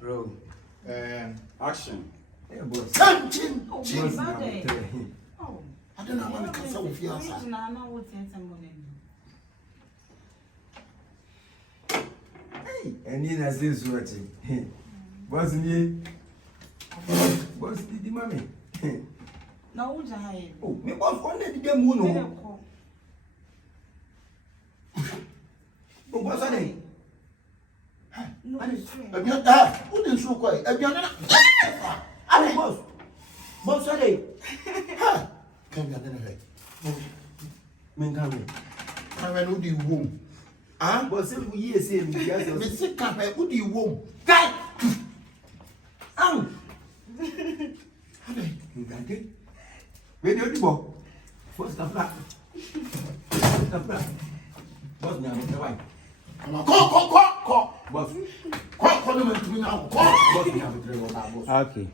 Bro. Action. Yeah, boss. Chin. Oh, I don't know how to cut some fears. Hey, and he has this sweating. Boss, me. Boss, did the mommy? No, oh, me boss, one day the moon. Oh, boss, I didn't. No, Who didn't so quiet? I boss. Boss, I did. Can you understand? Mingawe. I went to the womb. Ah, Boss, if we hear say me, yes, me sick can I put the womb. God! Ngade. Where do you go? Boss, the flat. The flat. Boss, me, I'm the wife. Call. Boss. Call me now. Call. Boss, me, I'm the boss. Okay.